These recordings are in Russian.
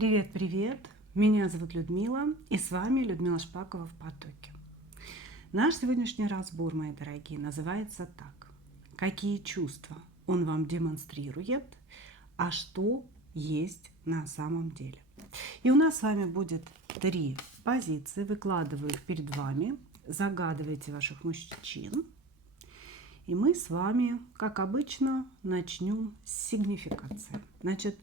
Привет, привет! Меня зовут Людмила, и с вами Людмила Шпакова в потоке. Наш сегодняшний разбор, мои дорогие, называется так. Какие чувства он вам демонстрирует, а что есть на самом деле? И у нас с вами будет 3 позиции. Выкладываю их перед вами. Загадывайте ваших мужчин. И мы с вами, как обычно, начнем с сигнификации. Значит,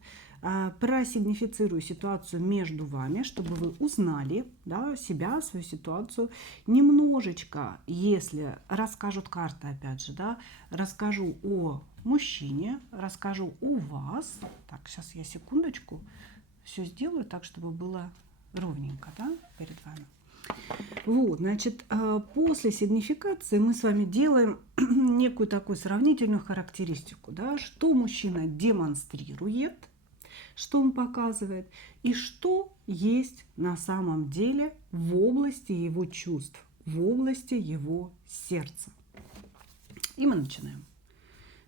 просигнифицирую ситуацию между вами, чтобы вы узнали, да, себя, свою ситуацию. Немножечко, если расскажут карты, опять же, да, расскажу о мужчине, расскажу о вас. Так, сейчас я секундочку все сделаю так, чтобы было ровненько, да, перед вами. Вот, значит, после сигнификации мы с вами делаем некую такую сравнительную характеристику, да, что мужчина демонстрирует, что он показывает, и что есть на самом деле в области его чувств, в области его сердца. И мы начинаем.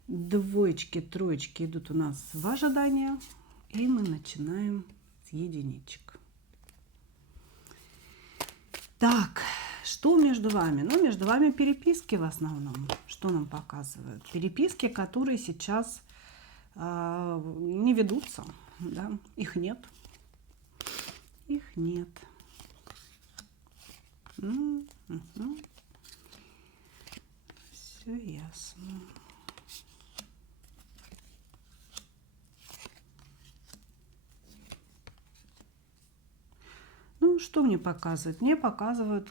Двоечки, троечки идут у нас в ожидание, и мы начинаем с единичек. Так, что между вами? Ну, между вами переписки в основном. Что нам показывают? Переписки, которые сейчас не ведутся. Да? Их нет. Их нет. Все ясно. Ну, что мне показывают? Мне показывают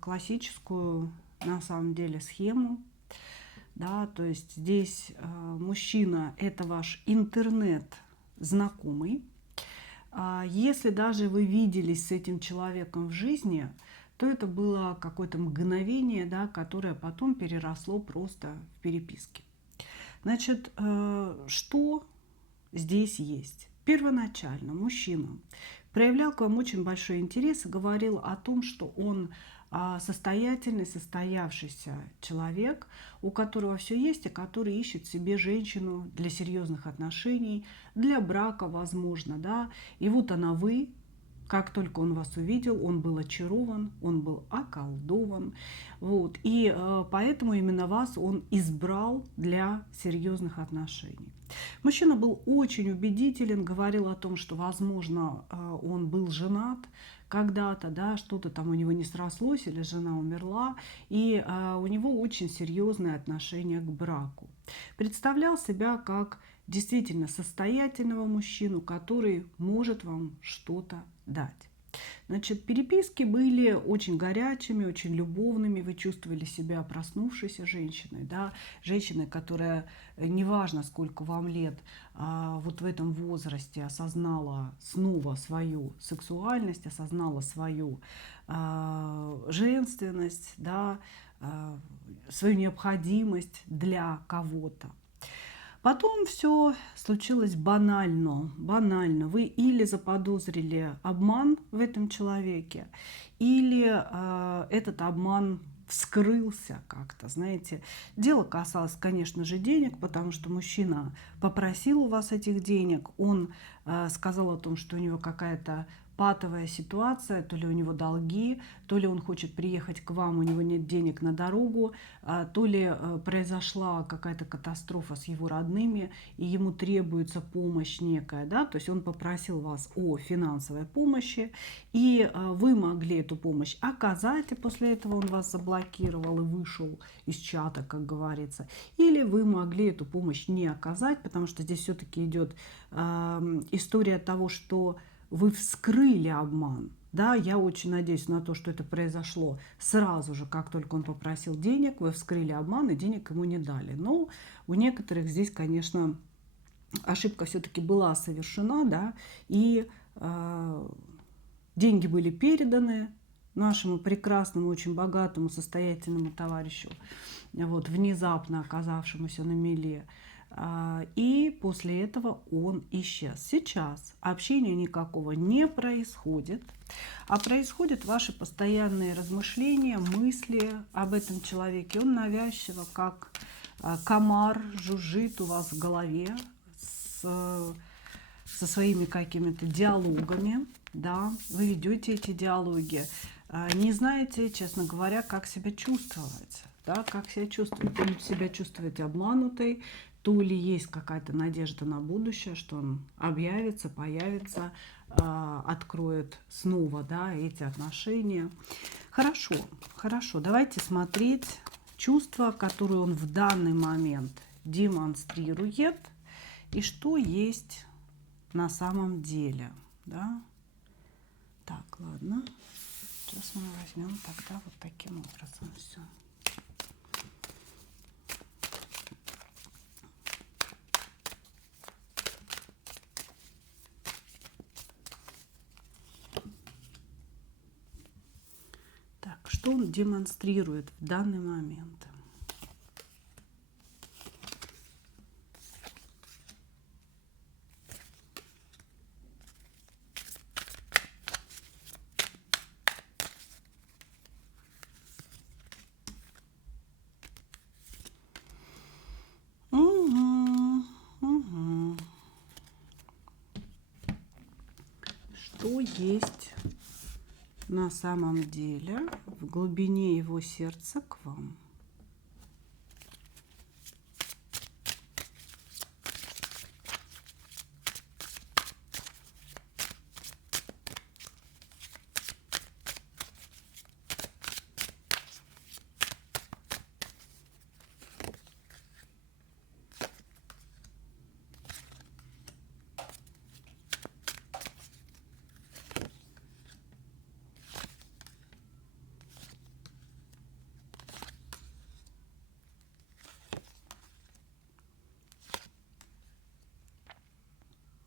классическую, на самом деле, схему. Да, то есть здесь мужчина – это ваш интернет-знакомый. Если даже вы виделись с этим человеком в жизни, то это было какое-то мгновение, да, которое потом переросло просто в переписки. Значит, что здесь есть? Первоначально мужчина проявлял к вам очень большой интерес и говорил о том, что он состоятельный, состоявшийся человек, у которого все есть, и который ищет себе женщину для серьезных отношений, для брака, возможно, да. И вот она вы. Как только он вас увидел, он был очарован, он был околдован. Вот. И поэтому именно вас он избрал для серьезных отношений. Мужчина был очень убедителен, говорил о том, что, возможно, он был женат когда-то, да, что-то там у него не срослось, или жена умерла, и у него очень серьезное отношение к браку. Представлял себя как действительно состоятельного мужчину, который может вам что-то дать. Значит, переписки были очень горячими, очень любовными. Вы чувствовали себя проснувшейся женщиной, да? Женщиной, которая, неважно сколько вам лет, вот в этом возрасте осознала снова свою сексуальность, осознала свою женственность, да? Свою необходимость для кого-то. Потом все случилось банально. Вы или заподозрили обман в этом человеке, или этот обман вскрылся как-то, знаете. Дело касалось, конечно же, денег, потому что мужчина попросил у вас этих денег. Он сказал о том, что у него какая-то патовая ситуация, то ли у него долги, то ли он хочет приехать к вам, у него нет денег на дорогу, то ли произошла какая-то катастрофа с его родными, и ему требуется помощь некая, да, то есть он попросил вас о финансовой помощи, и вы могли эту помощь оказать, и после этого он вас заблокировал и вышел из чата, как говорится, или вы могли эту помощь не оказать, потому что здесь все-таки идет история того, что вы вскрыли обман. Да, я очень надеюсь на то, что это произошло сразу же, как только он попросил денег, вы вскрыли обман и денег ему не дали. Но у некоторых здесь, конечно, ошибка все-таки была совершена, да, и деньги были переданы нашему прекрасному, очень богатому, состоятельному товарищу, вот, внезапно оказавшемуся на мели. И после этого он исчез. Сейчас общения никакого не происходит, а происходят ваши постоянные размышления, мысли об этом человеке. Он навязчиво, как комар, жужжит у вас в голове с со своими какими-то диалогами, да, вы ведете эти диалоги, не знаете, честно говоря, как себя чувствовать, да, как себя чувствовать. То ли себя чувствуете обманутой, то ли есть какая-то надежда на будущее, что он объявится, появится, откроет снова, да, эти отношения. Хорошо, хорошо, давайте смотреть чувства, которые он в данный момент демонстрирует, и что есть на самом деле, да. Так, ладно. Сейчас мы возьмем тогда вот таким образом все. Так, что он демонстрирует в данный момент? Что есть на самом деле в глубине его сердца к вам?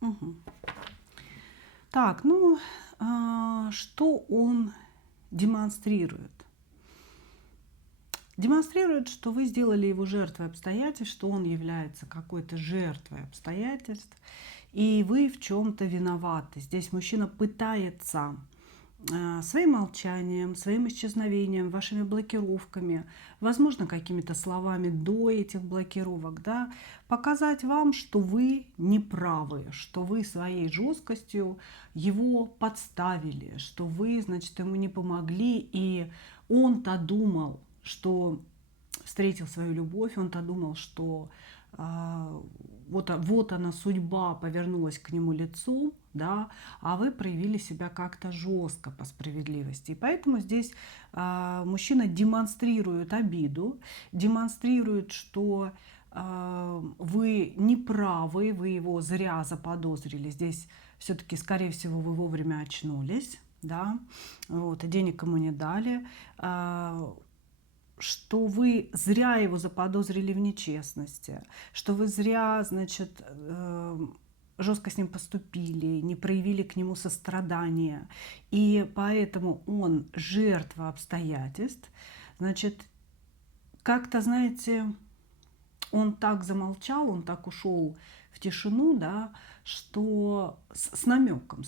Угу. Так, ну, что он демонстрирует? Демонстрирует, что вы сделали его жертвой обстоятельств, что он является какой-то жертвой обстоятельств, и вы в чем-то виноваты. Здесь мужчина пытается своим молчанием, своим исчезновением, вашими блокировками, возможно, какими-то словами до этих блокировок, да, показать вам, что вы не правы, что вы своей жесткостью его подставили, что вы, значит, ему не помогли, и он-то думал, что встретил свою любовь, он-то думал, что вот она, судьба повернулась к нему лицом, да, а вы проявили себя как-то жестко по справедливости. И поэтому здесь мужчина демонстрирует обиду, демонстрирует, что вы не правы, вы его зря заподозрили. Здесь все-таки, скорее всего, вы вовремя очнулись, да, вот, и денег ему не дали, что вы зря его заподозрили в нечестности, что вы зря, значит, жестко с ним поступили, не проявили к нему сострадания, и поэтому он жертва обстоятельств. Значит, как-то, знаете, он так замолчал, он так ушел в тишину, да, что с намеком,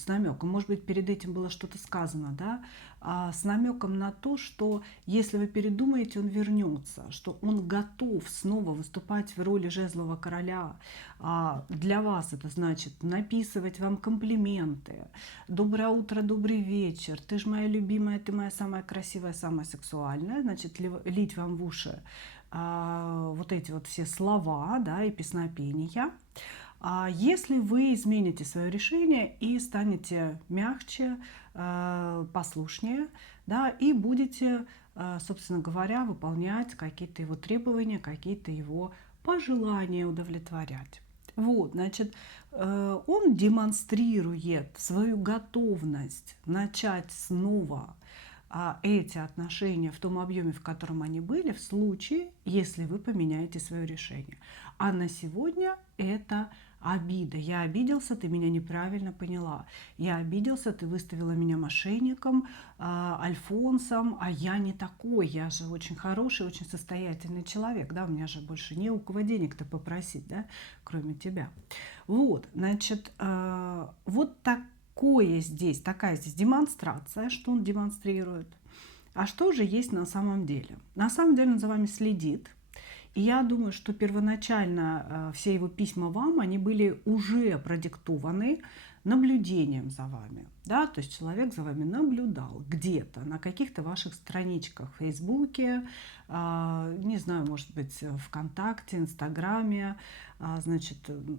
может быть, перед этим было что-то сказано, да, с намеком на то, что если вы передумаете, он вернется, что он готов снова выступать в роли жезлового короля. Для вас это значит написывать вам комплименты. Доброе утро, добрый вечер, ты же моя любимая, ты моя самая красивая, самая сексуальная. Значит, лить вам в уши вот эти вот все слова, да, и песнопения. Если вы измените свое решение и станете мягче, послушнее, да, и будете, собственно говоря, выполнять какие-то его требования, какие-то его пожелания удовлетворять. Вот, значит, он демонстрирует свою готовность начать снова эти отношения в том объеме, в котором они были, в случае, если вы поменяете свое решение. А на сегодня это обида. Я обиделся, ты меня неправильно поняла. Я обиделся, ты выставила меня мошенником, альфонсом, а я не такой. Я же очень хороший, очень состоятельный человек. Да? У меня же больше не у кого денег-то попросить, да? Кроме тебя. Вот, значит, вот такая здесь демонстрация, что он демонстрирует. А что же есть на самом деле? На самом деле он за вами следит. И я думаю, что первоначально все его письма вам, они были уже продиктованы наблюдением за вами. Да? То есть человек за вами наблюдал где-то на каких-то ваших страничках в Фейсбуке, не знаю, может быть, ВКонтакте, Инстаграме, значит,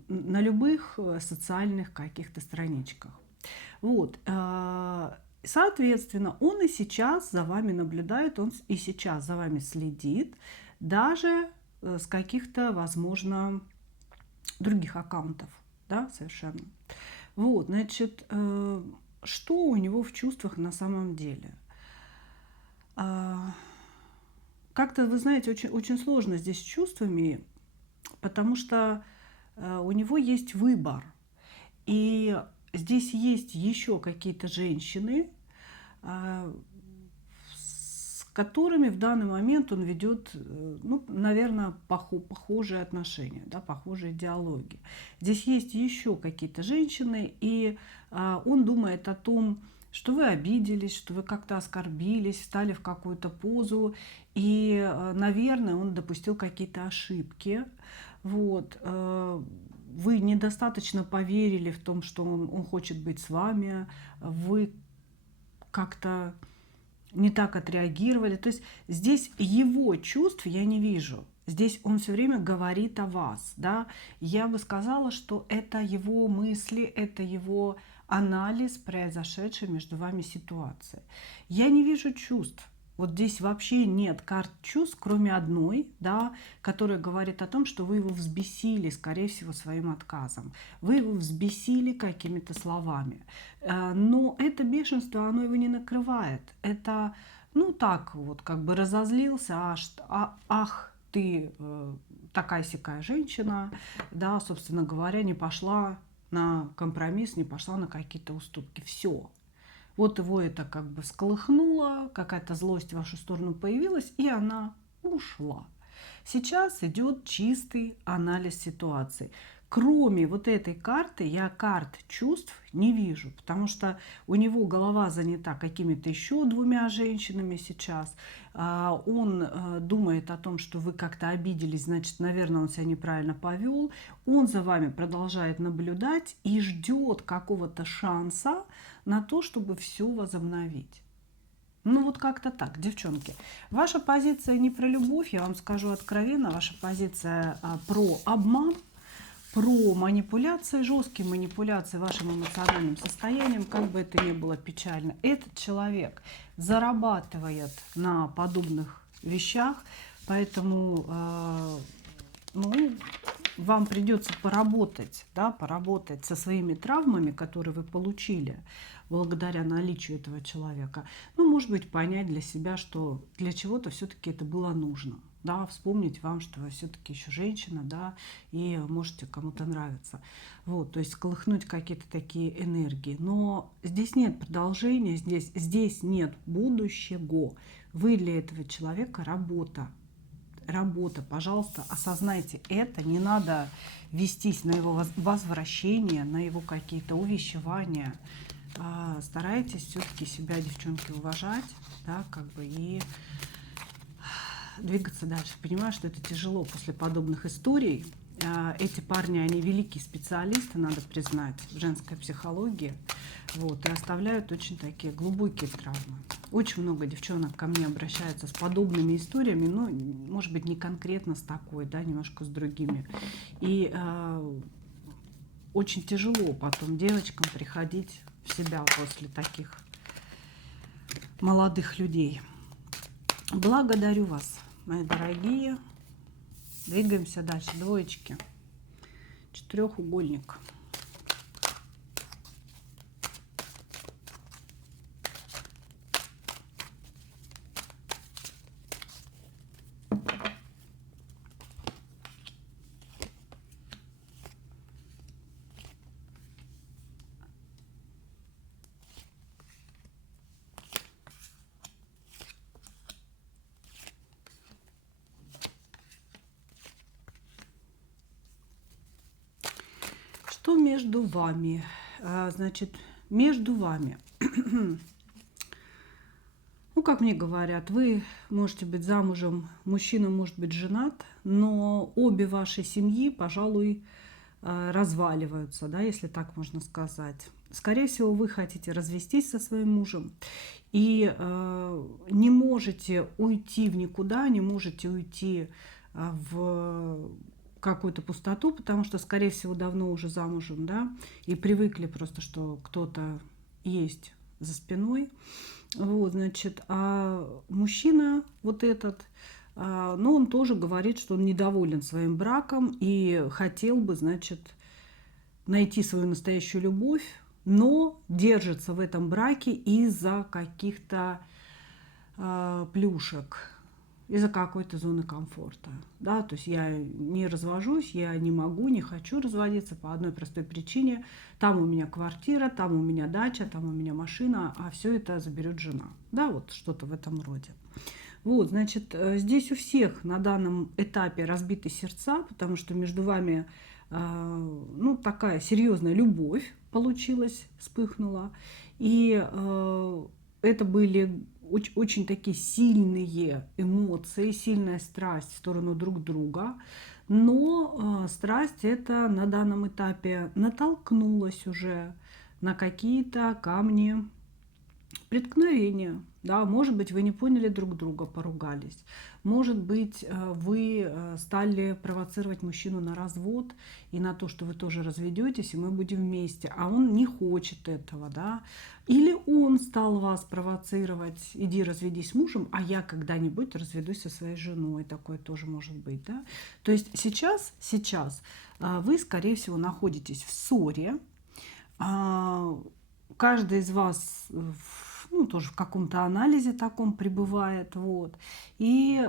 на любых социальных каких-то страничках. Вот. Соответственно, он и сейчас за вами наблюдает, он и сейчас за вами следит, даже с каких-то, возможно, других аккаунтов, да, совершенно. Вот, значит, что у него в чувствах на самом деле? Как-то, вы знаете, очень сложно здесь с чувствами, потому что у него есть выбор. И здесь есть еще какие-то женщины, с которыми в данный момент он ведет, ну, наверное, похожие отношения, да, похожие диалоги. Здесь есть еще какие-то женщины, и он думает о том, что вы обиделись, что вы как-то оскорбились, встали в какую-то позу, и, наверное, он допустил какие-то ошибки. Вот. Вы недостаточно поверили в том, что он хочет быть с вами, вы как-то не так отреагировали. То есть здесь его чувств я не вижу. Здесь он все время говорит о вас. Да? Я бы сказала, что это его мысли, это его анализ произошедшей между вами ситуации. Я не вижу чувств. Вот здесь вообще нет карт чувств, кроме одной, да, которая говорит о том, что вы его взбесили, скорее всего, своим отказом. Вы его взбесили какими-то словами. Но это бешенство, оно его не накрывает. Это, ну так вот, как бы разозлился, ах, ты такая-сякая женщина, да, собственно говоря, не пошла на компромисс, не пошла на какие-то уступки. Все. Вот его это как бы всколыхнуло, какая-то злость в вашу сторону появилась, и она ушла. Сейчас идет чистый анализ ситуации. Кроме вот этой карты, я карт чувств не вижу, потому что у него голова занята какими-то еще двумя женщинами сейчас. Он думает о том, что вы как-то обиделись, значит, наверное, он себя неправильно повел. Он за вами продолжает наблюдать и ждет какого-то шанса на то, чтобы все возобновить. Ну вот как-то так, девчонки. Ваша позиция не про любовь, я вам скажу откровенно. Ваша позиция про обман, про манипуляции, жесткие манипуляции вашим эмоциональным состоянием, как бы это ни было печально. Этот человек зарабатывает на подобных вещах, поэтому ну, вам придется поработать, да, поработать со своими травмами, которые вы получили благодаря наличию этого человека. Ну, может быть, понять для себя, что для чего-то все-таки это было нужно. Да, вспомнить вам, что вы все-таки еще женщина, да, и можете кому-то нравиться. Вот, то есть колыхнуть какие-то такие энергии. Но здесь нет продолжения, здесь нет будущего. Вы для этого человека работа. Работа, пожалуйста, осознайте это, не надо вестись на его возвращение, на его какие-то увещевания. Старайтесь все-таки себя, девчонки, уважать, да, как бы, и двигаться дальше. Понимаю, что это тяжело после подобных историй. Эти парни, они великие специалисты, надо признать, в женской психологии. Вот, и оставляют очень такие глубокие травмы. Очень много девчонок ко мне обращаются с подобными историями, но, может быть, не конкретно с такой, да, немножко с другими. И очень тяжело потом девочкам приходить в себя после таких молодых людей. Благодарю вас, мои дорогие. Двигаемся дальше. Двоечки. Четырехугольник. Что между вами? Значит, между вами. Ну, как мне говорят, вы можете быть замужем, мужчина может быть женат, но обе ваши семьи, пожалуй, разваливаются, да, если так можно сказать. Скорее всего, вы хотите развестись со своим мужем и не можете уйти в никуда, не можете уйти в какую-то пустоту, потому что, скорее всего, давно уже замужем, да, и привыкли просто, что кто-то есть за спиной. Вот, значит, а мужчина вот этот, ну, он тоже говорит, что он недоволен своим браком и хотел бы, значит, найти свою настоящую любовь, но держится в этом браке из-за каких-то плюшек, из-за какой-то зоны комфорта. Да? То есть я не развожусь, я не могу, не хочу разводиться по одной простой причине. Там у меня квартира, там у меня дача, там у меня машина, а все это заберет жена. Да, вот что-то в этом роде. Вот, значит, здесь у всех на данном этапе разбиты сердца, потому что между вами, ну, такая серьезная любовь получилась, вспыхнула. И это были очень такие сильные эмоции, сильная страсть в сторону друг друга. Но страсть эта на данном этапе натолкнулась уже на какие-то камни преткновения. Да, может быть, вы не поняли друг друга, поругались. Может быть, вы стали провоцировать мужчину на развод и на то, что вы тоже разведетесь, и мы будем вместе, а он не хочет этого, да. Или он стал вас провоцировать: иди разведись с мужем, а я когда-нибудь разведусь со своей женой. Такое тоже может быть, да. То есть сейчас вы, скорее всего, находитесь в ссоре. Каждый из вас ну, тоже в каком-то анализе таком пребывает, вот, и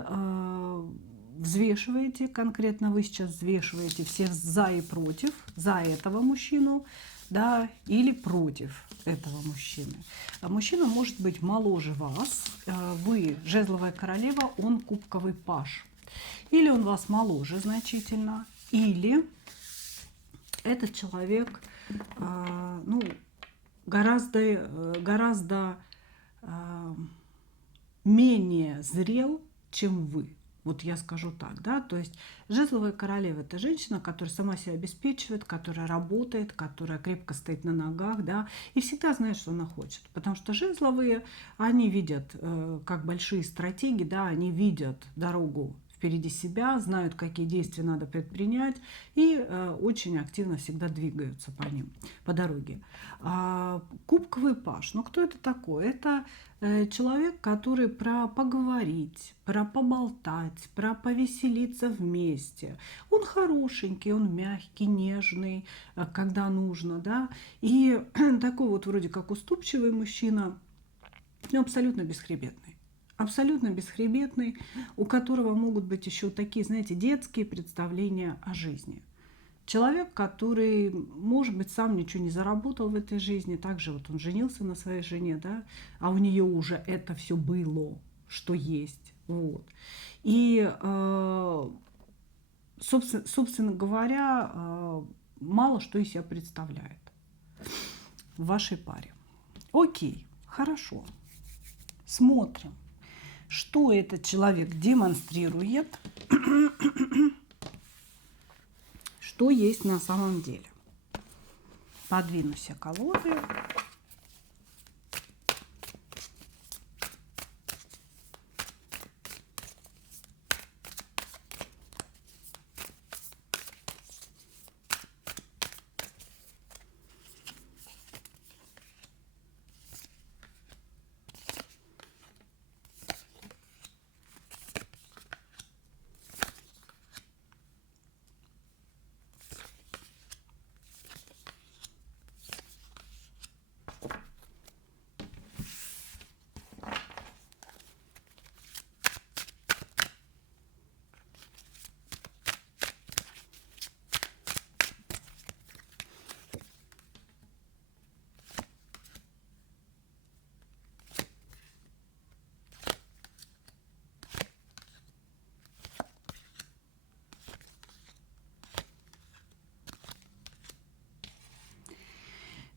взвешиваете, конкретно вы сейчас взвешиваете все за и против, за этого мужчину, да, или против этого мужчины. А мужчина может быть моложе вас, вы жезловая королева, он кубковый паж, или он вас моложе значительно, или этот человек, ну, гораздо менее зрел, чем вы. Вот я скажу так, да, то есть жезловая королева – это женщина, которая сама себя обеспечивает, которая работает, которая крепко стоит на ногах, да, и всегда знает, что она хочет. Потому что жезловые, они видят, как большие стратеги, да, они видят дорогу впереди себя, знают, какие действия надо предпринять, и очень активно всегда двигаются по ним, по дороге. Кубковый паж, ну кто это такой? Это человек, который про поговорить, про поболтать, про повеселиться вместе. Он хорошенький, он мягкий, нежный, когда нужно, да, и такой вот вроде как уступчивый мужчина, но абсолютно бесхребетный. Абсолютно бесхребетный, у которого могут быть еще такие, знаете, детские представления о жизни. Человек, который, может быть, сам ничего не заработал в этой жизни, также вот он женился на своей жене, да, а у нее уже это все было, что есть, вот. И, собственно говоря, мало что из себя представляет в вашей паре. Окей, хорошо, смотрим, что этот человек демонстрирует, что есть на самом деле. Подвину все колоды.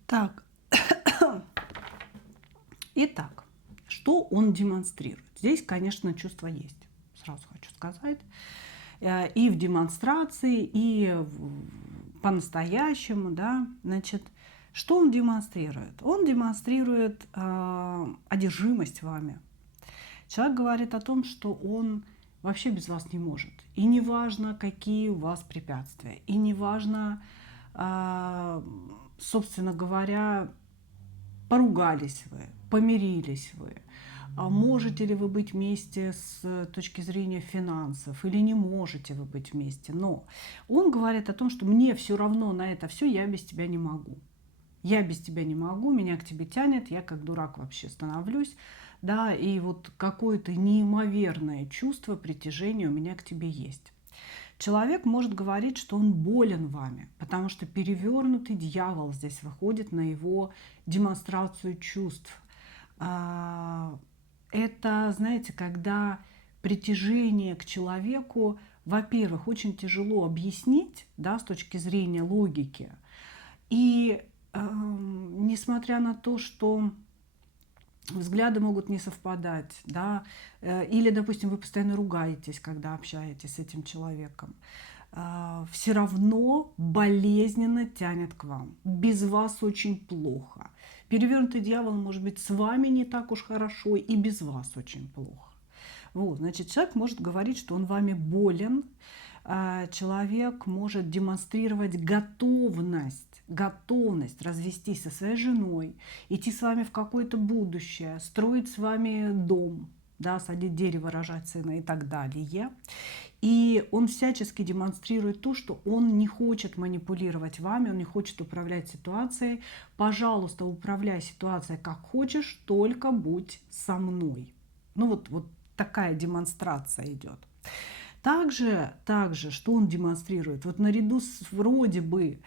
Так, итак, что он демонстрирует? Здесь, конечно, чувства есть, сразу хочу сказать. И в демонстрации, и по-настоящему, да, значит, что он демонстрирует? Он демонстрирует одержимость вами. Человек говорит о том, что он вообще без вас не может. И не важно, какие у вас препятствия. И не важно, собственно говоря, поругались вы, помирились вы. Можете ли вы быть вместе с точки зрения финансов или не можете вы быть вместе. Но он говорит о том, что мне все равно на это все, я без тебя не могу. Я без тебя не могу, меня к тебе тянет, я как дурак вообще становлюсь. Да, и вот какое-то неимоверное чувство притяжения у меня к тебе есть. Человек может говорить, что он болен вами, потому что перевернутый дьявол здесь выходит на его демонстрацию чувств. Это, знаете, когда притяжение к человеку, во-первых, очень тяжело объяснить, да, с точки зрения логики. И несмотря на то, что взгляды могут не совпадать, да, или, допустим, вы постоянно ругаетесь, когда общаетесь с этим человеком, все равно болезненно тянет к вам. Без вас очень плохо. Перевернутый дьявол может быть с вами не так уж хорошо, и без вас очень плохо. Вот, значит, человек может говорить, что он вами болен, человек может демонстрировать готовность развестись со своей женой, идти с вами в какое-то будущее, строить с вами дом, да, садить дерево, рожать сына и так далее. И он всячески демонстрирует то, что он не хочет манипулировать вами, он не хочет управлять ситуацией. Пожалуйста, управляй ситуацией как хочешь, только будь со мной. Ну вот такая демонстрация идет. Также, что он демонстрирует? Вот наряду с вроде бы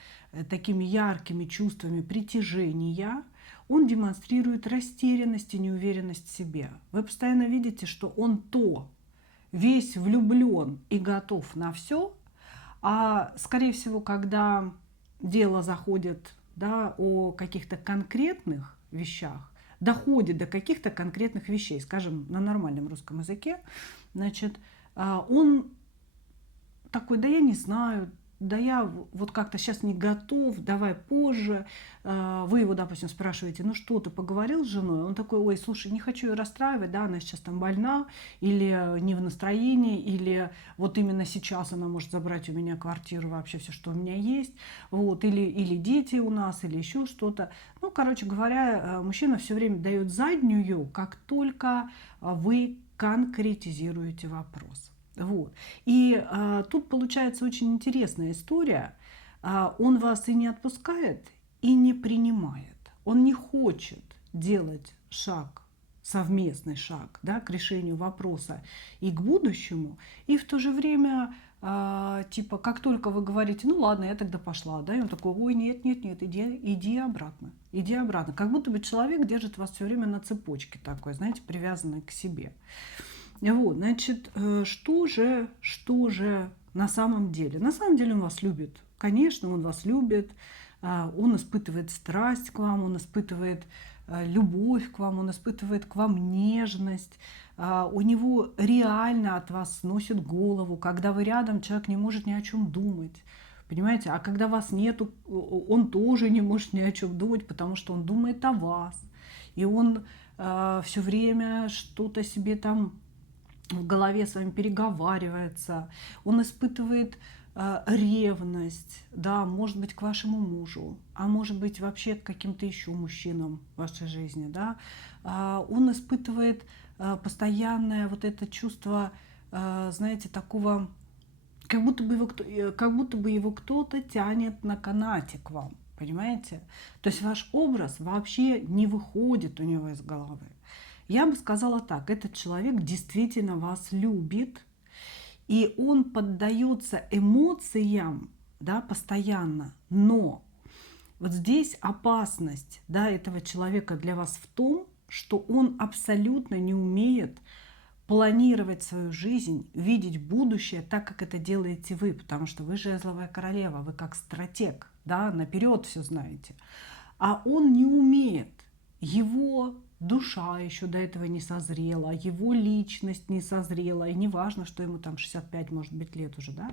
такими яркими чувствами притяжения, он демонстрирует растерянность и неуверенность в себе. Вы постоянно видите, что он то весь влюблен и готов на все, а скорее всего, когда дело заходит, да, о каких-то конкретных вещах, доходит до каких-то конкретных вещей, скажем, на нормальном русском языке, значит, он такой: да я не знаю, да я вот как-то сейчас не готов, давай позже. Вы его, допустим, спрашиваете: ну что, ты поговорил с женой? Он такой: ой, слушай, не хочу ее расстраивать, да, она сейчас там больна, или не в настроении, или вот именно сейчас она может забрать у меня квартиру, вообще все, что у меня есть, вот, или дети у нас, или еще что-то. Ну, короче говоря, мужчина все время дает заднюю, как только вы конкретизируете вопрос. Вот. И тут получается очень интересная история. Он вас и не отпускает, и не принимает. Он не хочет делать шаг, совместный шаг, да, к решению вопроса и к будущему. И в то же время, типа, как только вы говорите: ну ладно, я тогда пошла, да, и он такой: ой, нет, иди обратно. Иди обратно. Как будто бы человек держит вас все время на цепочке такой, знаете, привязанной к себе. Вот, значит, что же на самом деле? На самом деле он вас любит. Конечно, он вас любит. Он испытывает страсть к вам, он испытывает любовь к вам, он испытывает к вам нежность. У него реально от вас сносит голову. Когда вы рядом, человек не может ни о чем думать. Понимаете? А когда вас нету, он тоже не может ни о чем думать, потому что он думает о вас. И он все время что-то себе там в голове с вами переговаривается, он испытывает ревность, да, может быть, к вашему мужу, а может быть, вообще к каким-то еще мужчинам в вашей жизни, да. Он испытывает постоянное вот это чувство, знаете, такого, как будто бы его кто-то тянет на канате к вам, понимаете? То есть ваш образ вообще не выходит у него из головы. Я бы сказала так: этот человек действительно вас любит, и он поддается эмоциям, да, постоянно. Но вот здесь опасность, да, этого человека для вас в том, что он абсолютно не умеет планировать свою жизнь, видеть будущее так, как это делаете вы, потому что вы жезловая королева, вы как стратег, да, наперед все знаете. А он не умеет. Его душа еще до этого не созрела, его личность не созрела, и не важно, что ему там 65, может быть, лет уже, да,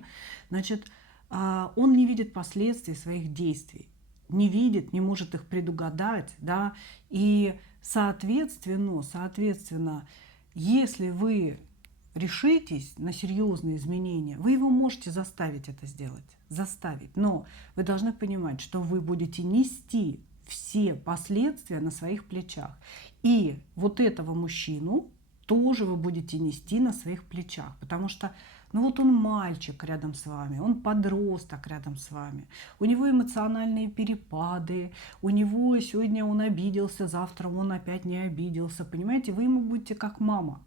значит, он не видит последствий своих действий, не видит, не может их предугадать, да, и соответственно, если вы решитесь на серьезные изменения, вы его можете заставить это сделать, заставить, но вы должны понимать, что вы будете нести все последствия на своих плечах. И вот этого мужчину тоже вы будете нести на своих плечах, потому что, ну вот он мальчик рядом с вами, он подросток рядом с вами, у него эмоциональные перепады, у него сегодня он обиделся, завтра он опять не обиделся, понимаете, вы ему будете как мама.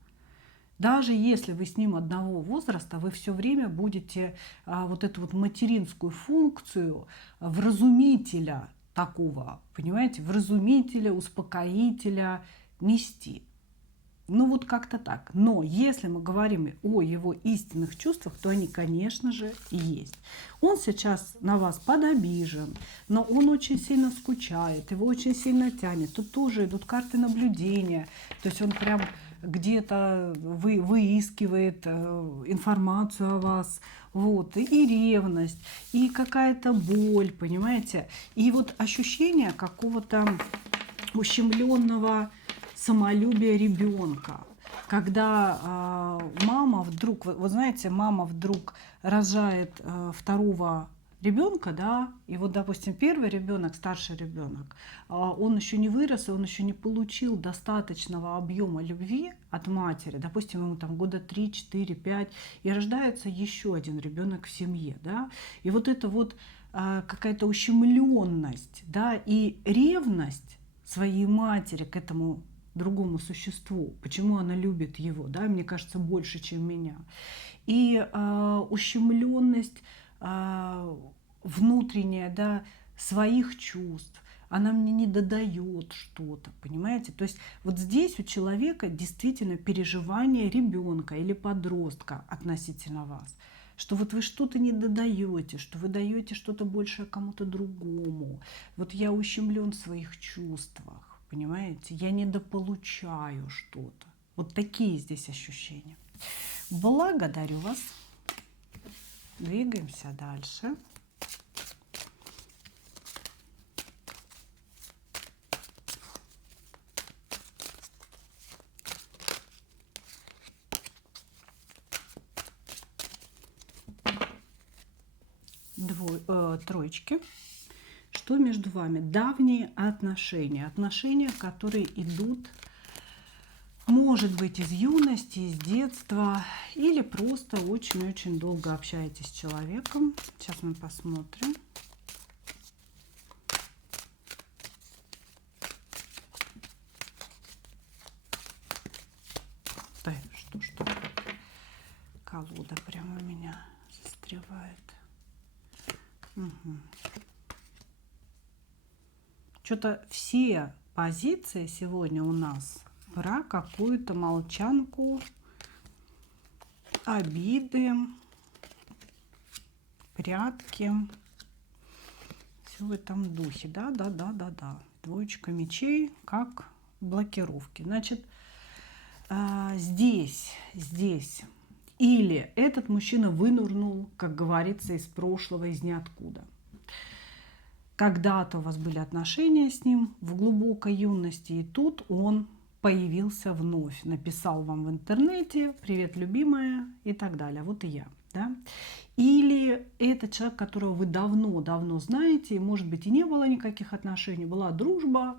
Даже если вы с ним одного возраста, вы все время будете вот эту вот материнскую функцию вразумителя такого, понимаете, вразумителя, успокоителя нести. Ну вот как-то так. Но если мы говорим о его истинных чувствах, то они, конечно же, и есть. Он сейчас на вас подобижен, но он очень сильно скучает, его очень сильно тянет. Тут тоже идут карты наблюдения. То есть он прям где-то выискивает информацию о вас. Вот, и ревность, и какая-то боль, понимаете? И вот ощущение какого-то ущемленного самолюбия ребенка, когда мама вдруг, вот знаете, мама вдруг рожает второго ребенка, да, и вот, допустим, первый ребенок, старший ребенок, он еще не вырос, и он еще не получил достаточного объема любви от матери, допустим, ему там года 3, 4, 5, и рождается еще один ребенок в семье, да, и вот это вот какая-то ущемленность, да, и ревность своей матери к этому другому существу, почему она любит его, да, мне кажется, больше, чем меня, и ущемленность внутренняя, да, своих чувств, она мне не додает что-то, понимаете? То есть вот здесь у человека действительно переживание ребенка или подростка относительно вас, что вот вы что-то не додаете, что вы даете что-то большее кому-то другому. Вот я ущемлен в своих чувствах, понимаете? Я недополучаю что-то. Вот такие здесь ощущения. Благодарю вас. Двигаемся дальше. Троечки. Что между вами? Давние отношения. Отношения, которые идут, может быть, из юности, из детства, или просто очень-очень долго общаетесь с человеком. Сейчас мы посмотрим. Да, что ж такое? Колода прямо у меня застревает. Угу. Что-то все позиции сегодня у нас про какую-то молчанку, обиды, прятки. Все в этом духе. Да. Двоечка мечей как блокировки. Значит, здесь или этот мужчина вынырнул, как говорится, из прошлого, из ниоткуда. Когда-то у вас были отношения с ним в глубокой юности, и тут он появился вновь, написал вам в интернете «Привет, любимая» и так далее. Вот и я. Да? Или это человек, которого вы давно знаете, и, может быть, и не было никаких отношений, была дружба,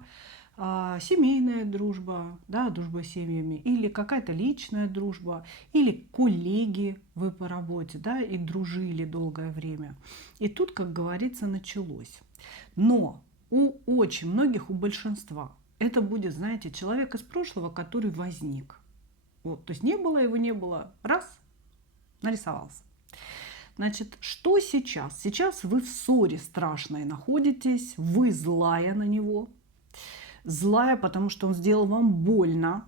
семейная дружба, да, дружба с семьями, или какая-то личная дружба, или коллеги вы по работе, да, и дружили долгое время. И тут, как говорится, началось. Но у очень многих, у большинства, это будет, знаете, человек из прошлого, который возник. Вот, то есть не было, раз, нарисовался. Значит, что сейчас? Сейчас вы в ссоре страшной находитесь, вы злая на него. Злая, потому что он сделал вам больно.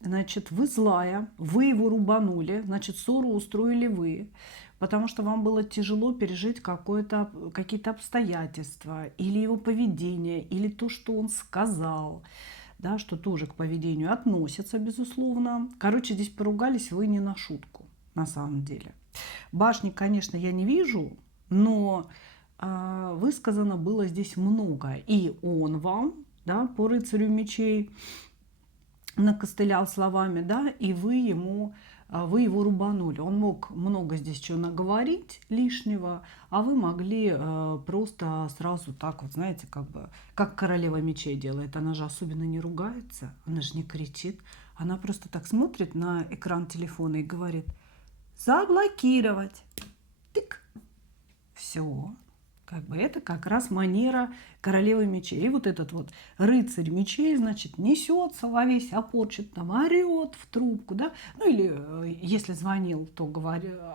Значит, вы злая, вы его рубанули, значит, ссору устроили вы, потому что вам было тяжело пережить какие-то обстоятельства, или его поведение, или то, что он сказал. да, что тоже к поведению относится, безусловно. Короче, здесь поругались вы не на шутку, на самом деле. Башни, конечно, я не вижу, но высказано было здесь много. И он вам, да, по рыцарю мечей накостылял словами, да, и вы его рубанули. Он мог много здесь чего наговорить лишнего, а вы могли просто сразу так вот, знаете, как королева мечей делает. Она же особенно не ругается, она же не кричит. Она просто так смотрит на экран телефона и говорит: заблокировать. Тык. Все. Это как раз манера королевы мечей. И вот этот вот рыцарь мечей, значит, несется во весь опор, там орет в трубку, да, ну или если звонил, то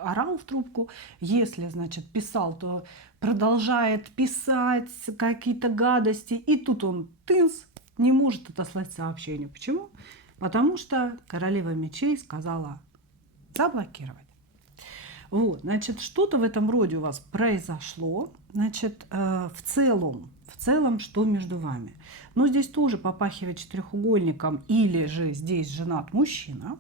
орал в трубку, если, значит, писал, то продолжает писать какие-то гадости, и тут он тынс, не может отослать сообщение. Почему? Потому что королева мечей сказала заблокировать. Вот, значит, что-то в этом роде у вас произошло. Значит, в целом, что между вами? Но здесь тоже попахивает четырехугольником, или же здесь женат мужчина.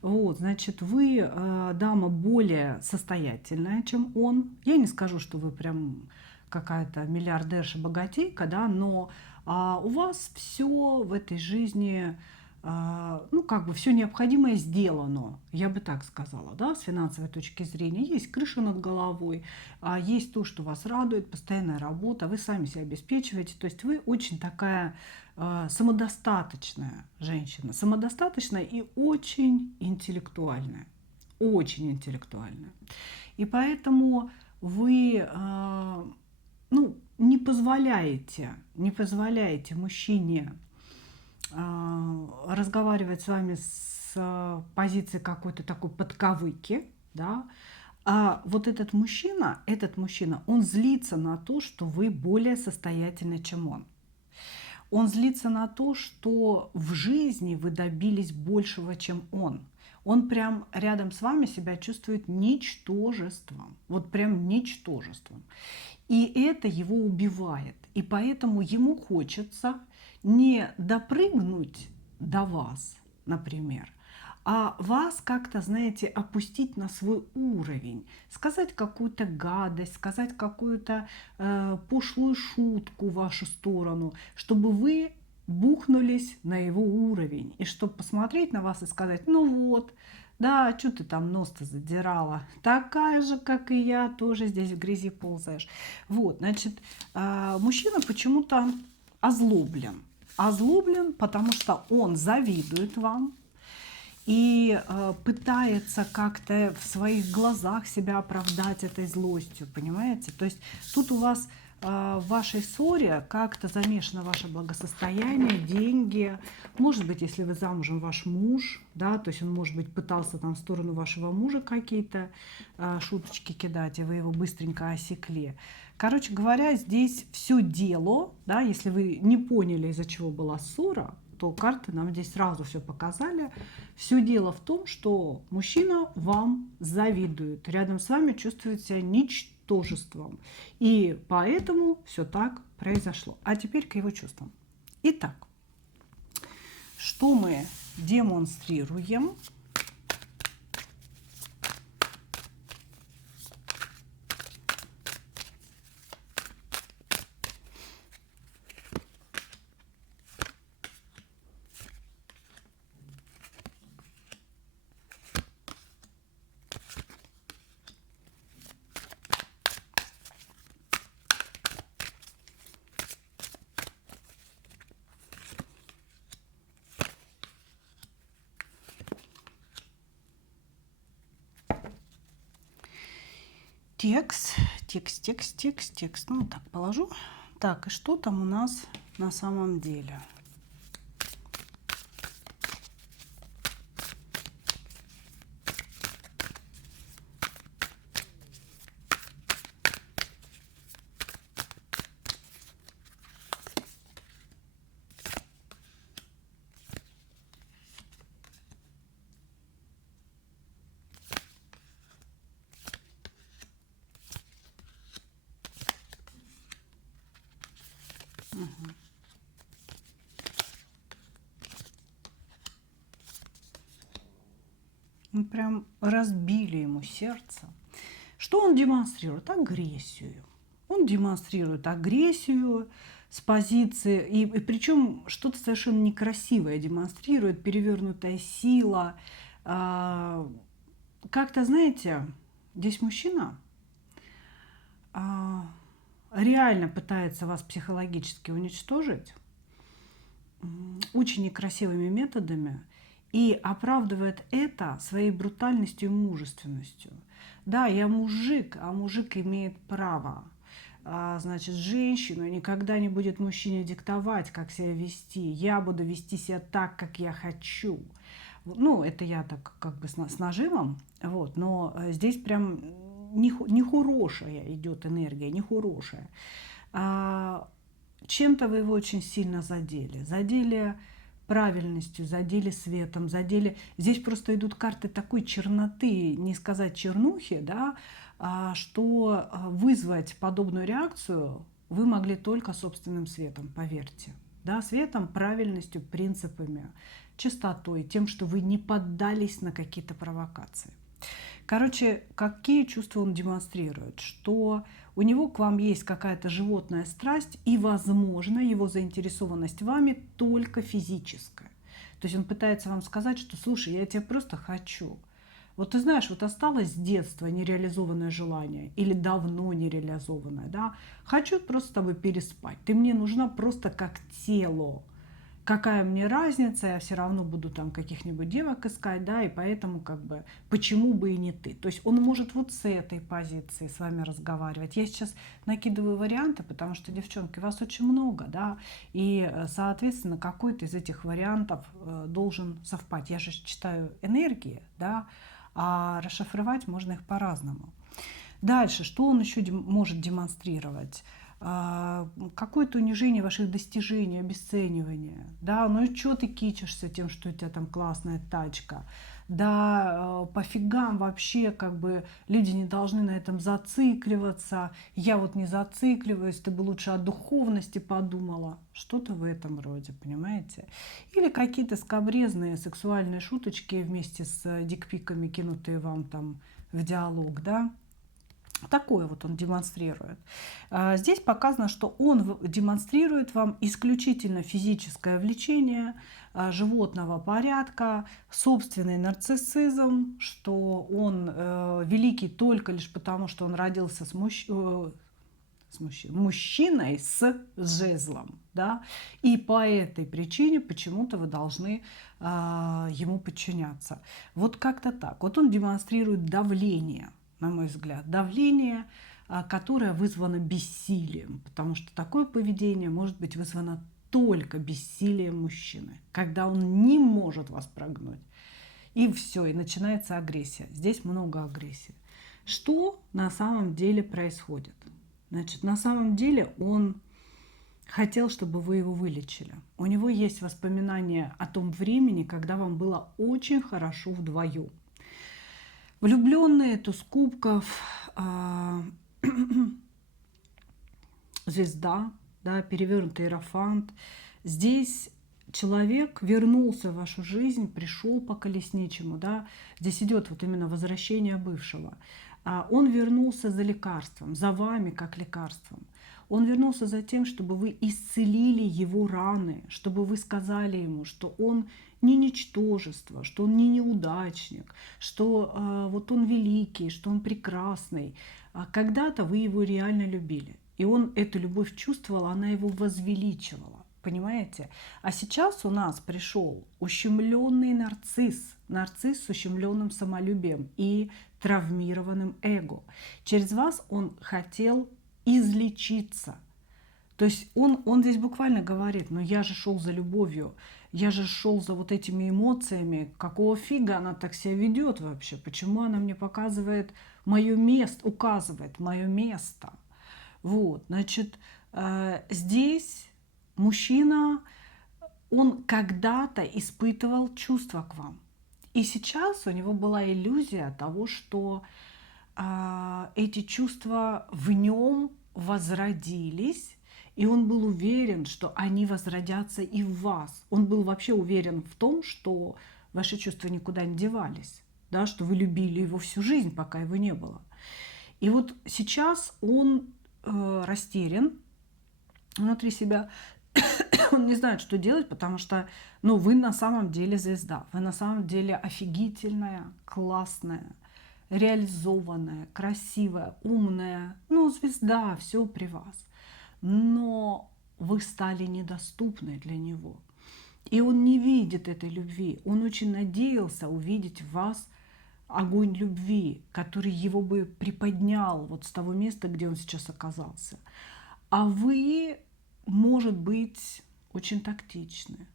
Вот, значит, вы дама более состоятельная, чем он. Я не скажу, что вы прям какая-то миллиардерша, богатейка, да, но у вас все в этой жизни, ну, все необходимое сделано, я бы так сказала, да, с финансовой точки зрения. Есть крыша над головой, есть то, что вас радует, постоянная работа, вы сами себя обеспечиваете. То есть вы очень такая самодостаточная женщина, самодостаточная и очень интеллектуальная, очень интеллектуальная. И поэтому вы, ну, не позволяете мужчине разговаривать с вами с позиции какой-то такой подковыки, да, а вот этот мужчина, он злится на то, что вы более состоятельны, чем он. Он злится на то, что в жизни вы добились большего, чем он. Он прям рядом с вами себя чувствует ничтожеством. Вот прям ничтожеством. И это его убивает. И поэтому ему хочется не допрыгнуть до вас, например, а вас как-то, знаете, опустить на свой уровень, сказать какую-то гадость, сказать какую-то пошлую шутку в вашу сторону, чтобы вы бухнулись на его уровень, и чтобы посмотреть на вас и сказать: ну вот, да, что ты там нос-то задирала? Такая же, как и я, тоже здесь в грязи ползаешь. Вот, значит, мужчина почему-то озлоблен. Озлоблен, потому что он завидует вам и пытается как-то в своих глазах себя оправдать этой злостью, понимаете? То есть тут у вас в вашей ссоре как-то замешано ваше благосостояние, деньги. Может быть, если вы замужем, ваш муж, да, то есть он, может быть, пытался там в сторону вашего мужа какие-то шуточки кидать, и вы его быстренько осекли. Короче говоря, здесь все дело, да, если вы не поняли, из-за чего была ссора, то карты нам здесь сразу все показали. Все дело в том, что мужчина вам завидует, рядом с вами чувствует себя ничтожеством. И поэтому все так произошло. А теперь к его чувствам. Итак, что мы демонстрируем? Текст. Ну, вот так положу. Так, и что там у нас на самом деле? Прям разбили ему сердце. Что он демонстрирует? Агрессию. Он демонстрирует агрессию с позиции, и причем что-то совершенно некрасивое демонстрирует, перевернутая сила. Как-то, знаете, здесь мужчина реально пытается вас психологически уничтожить очень некрасивыми методами и оправдывает это своей брутальностью и мужественностью. Да, я мужик, а мужик имеет право. Значит, женщина никогда не будет мужчине диктовать, как себя вести. Я буду вести себя так, как я хочу. Ну, это я так как бы с нажимом, вот, но здесь прям нехорошая идет энергия, нехорошая. Чем-то вы его очень сильно задели. Задели правильностью, задели светом, задели... Здесь просто идут карты такой черноты, не сказать чернухи, да, что вызвать подобную реакцию вы могли только собственным светом, поверьте. Да, светом, правильностью, принципами, чистотой, тем, что вы не поддались на какие-то провокации. Короче, какие чувства он демонстрирует? Что у него к вам есть какая-то животная страсть, и, возможно, его заинтересованность вами только физическая. То есть он пытается вам сказать, что, слушай, я тебя просто хочу. Вот ты знаешь, вот осталось с детства нереализованное желание или давно нереализованное, да? Хочу просто с тобой переспать. Ты мне нужна просто как тело. Какая мне разница, я все равно буду там каких-нибудь девок искать, да, и поэтому как бы почему бы и не ты. То есть он может вот с этой позиции с вами разговаривать. Я сейчас накидываю варианты, потому что, девчонки, вас очень много, да, и, соответственно, какой-то из этих вариантов должен совпасть. Я же читаю энергии, да, а расшифровать можно их по-разному. Дальше, что он еще может демонстрировать? Какое-то унижение ваших достижений, обесценивание. Да, ну и что ты кичишься тем, что у тебя там классная тачка? Да, пофигам вообще, как бы люди не должны на этом зацикливаться. Я вот не зацикливаюсь, ты бы лучше о духовности подумала. Что-то в этом роде, понимаете? Или какие-то скабрезные сексуальные шуточки вместе с дикпиками, кинутые вам там в диалог, да? Такое вот он демонстрирует. Здесь показано, что он демонстрирует вам исключительно физическое влечение, животного порядка, собственный нарциссизм, что он великий только лишь потому, что он родился с мужчиной с жезлом, да, и по этой причине почему-то вы должны ему подчиняться. Вот как-то так. Вот он демонстрирует давление, на мой взгляд, давление, которое вызвано бессилием, потому что такое поведение может быть вызвано только бессилием мужчины, когда он не может вас прогнуть. И все, и начинается агрессия. Здесь много агрессии. Что на самом деле происходит? Значит, на самом деле он хотел, чтобы вы его вылечили. У него есть воспоминания о том времени, когда вам было очень хорошо вдвоем. Влюбленные, туз кубков, звезда, да, перевернутый иерофант. Здесь человек вернулся в вашу жизнь, пришел по колесничему, да. Здесь идет вот именно возвращение бывшего. Он вернулся за лекарством, за вами как лекарством. Он вернулся за тем, чтобы вы исцелили его раны, чтобы вы сказали ему, что он не ничтожество, что он не неудачник, что вот он великий, что он прекрасный. Когда-то вы его реально любили, и он эту любовь чувствовал, она его возвеличивала. Понимаете? А сейчас у нас пришел ущемленный нарцисс, нарцисс с ущемленным самолюбием и травмированным эго. Через вас он хотел излечиться. То есть он здесь буквально говорит, ну я же шел за любовью, я же шел за вот этими эмоциями, какого фига она так себя ведет вообще, почему она мне показывает мое место, указывает мое место. Вот, значит, здесь мужчина, он когда-то испытывал чувства к вам. И сейчас у него была иллюзия того, что эти чувства в нем возродились, и он был уверен, что они возродятся и в вас. Он был вообще уверен в том, что ваши чувства никуда не девались. да, что вы любили его всю жизнь, пока его не было. И вот сейчас он растерян внутри себя, он не знает, что делать, потому что, ну, вы на самом деле звезда, вы на самом деле офигительная, классная, реализованная, красивая, умная, ну, звезда, все при вас. Но вы стали недоступны для него. И он не видит этой любви. Он очень надеялся увидеть в вас огонь любви, который его бы приподнял вот с того места, где он сейчас оказался. А вы, может быть, очень тактичны,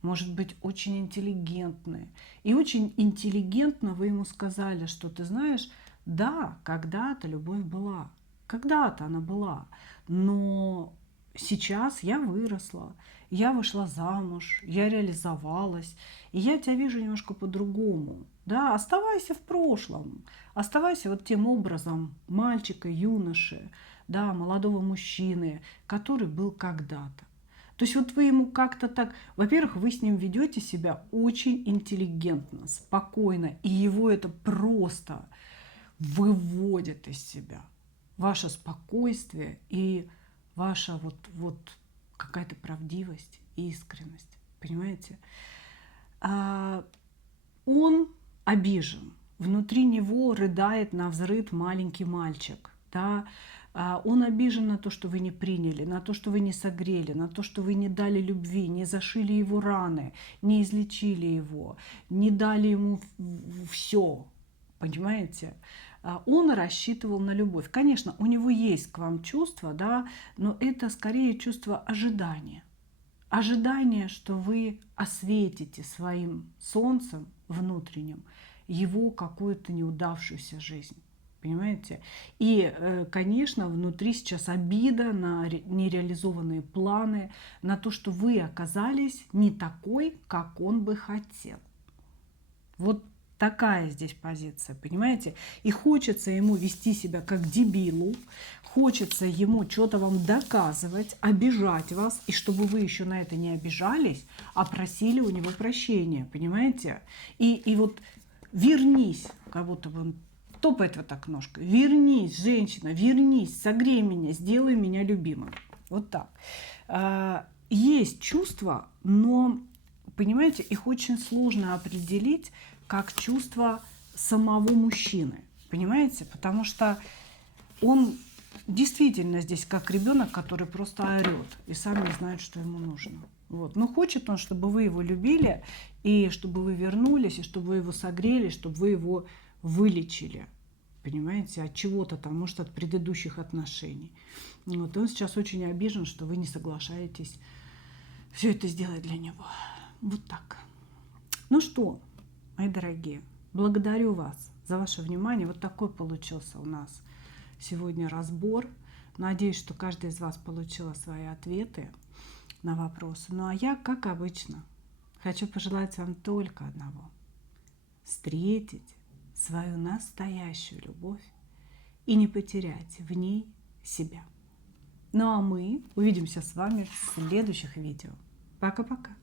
может быть, очень интеллигентны. И очень интеллигентно вы ему сказали, что ты знаешь, да, когда-то любовь была, когда-то она была, но сейчас я выросла, я вышла замуж, я реализовалась, и я тебя вижу немножко по-другому. Да, оставайся в прошлом, оставайся вот тем образом мальчика, юноши, да, молодого мужчины, который был когда-то. То есть вот вы ему как-то так, во-первых, вы с ним ведете себя очень интеллигентно, спокойно, и его это просто выводит из себя. Ваше спокойствие и ваша вот какая-то правдивость и искренность. Понимаете? Он обижен. Внутри него рыдает навзрыд маленький мальчик. Да? Он обижен на то, что вы не приняли, на то, что вы не согрели, на то, что вы не дали любви, не зашили его раны, не излечили его, не дали ему все. Понимаете? Он рассчитывал на любовь. Конечно, у него есть к вам чувство, да, но это скорее чувство ожидания. Ожидание, что вы осветите своим солнцем внутренним его какую-то неудавшуюся жизнь. Понимаете? И, конечно, внутри сейчас обида на нереализованные планы, на то, что вы оказались не такой, как он бы хотел. Вот такая здесь позиция, понимаете? И хочется ему вести себя как дебилу, хочется ему что-то вам доказывать, обижать вас, и чтобы вы еще на это не обижались, а просили у него прощения, понимаете? И вот вернись, как будто бы он топает вот так ножкой, вернись, женщина, вернись, согрей меня, сделай меня любимым. Вот так. Есть чувства, но, понимаете, их очень сложно определить как чувство самого мужчины. Понимаете? Потому что он действительно здесь как ребенок, который просто орет и сам не знает, что ему нужно. Вот. Но хочет он, чтобы вы его любили, и чтобы вы вернулись, и чтобы вы его согрели, чтобы вы его вылечили. Понимаете, от чего-то там, может, от предыдущих отношений. Вот. И он сейчас очень обижен, что вы не соглашаетесь все это сделать для него. Вот так. Ну что, мои дорогие, благодарю вас за ваше внимание. Вот такой получился у нас сегодня разбор. Надеюсь, что каждый из вас получила свои ответы на вопросы. Ну а я, как обычно, хочу пожелать вам только одного. Встретить свою настоящую любовь и не потерять в ней себя. Ну а мы увидимся с вами в следующих видео. Пока-пока.